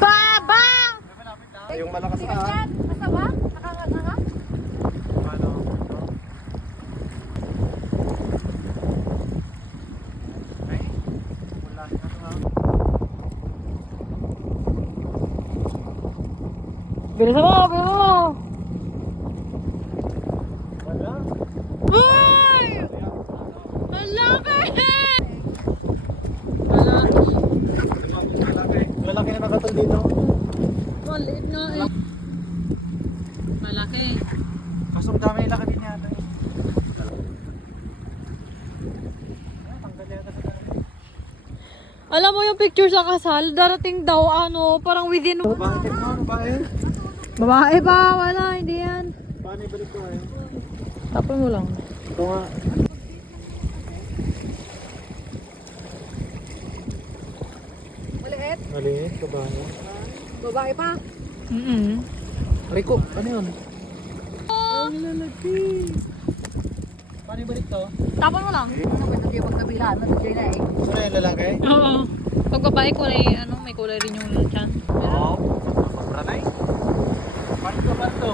Baba! Yung malakas na. Kasawa? Nakakanganga? Ano? Ay, wala na ha. Bilisan mo, bilisan mo! Wala. Ay! Malaki! Malaki. Malaki na nakatol dito. Maliit nga eh. Malaki. Kasong dami laki din yata. Tanggal yata sa dami. Alam mo yung picture sa kasal, darating daw ano, parang within... Bakit mo? Babae? Babae ba? Wala, hindi yan. Paano ibalik ko eh? Tapon mo lang. Ito nga. Maliit? Maliit, babae. Babae pa? Rico, ano yun? Ang lalaki. Paano ibalik to? Tapon mo lang. Ano ba ito yung magkabilaan? Nandiyan na eh. Ano yung lalaki? Oo. Pag babae kulay, ano, may kulay rin yung chan. Oo. Sobra na eh. Paano to?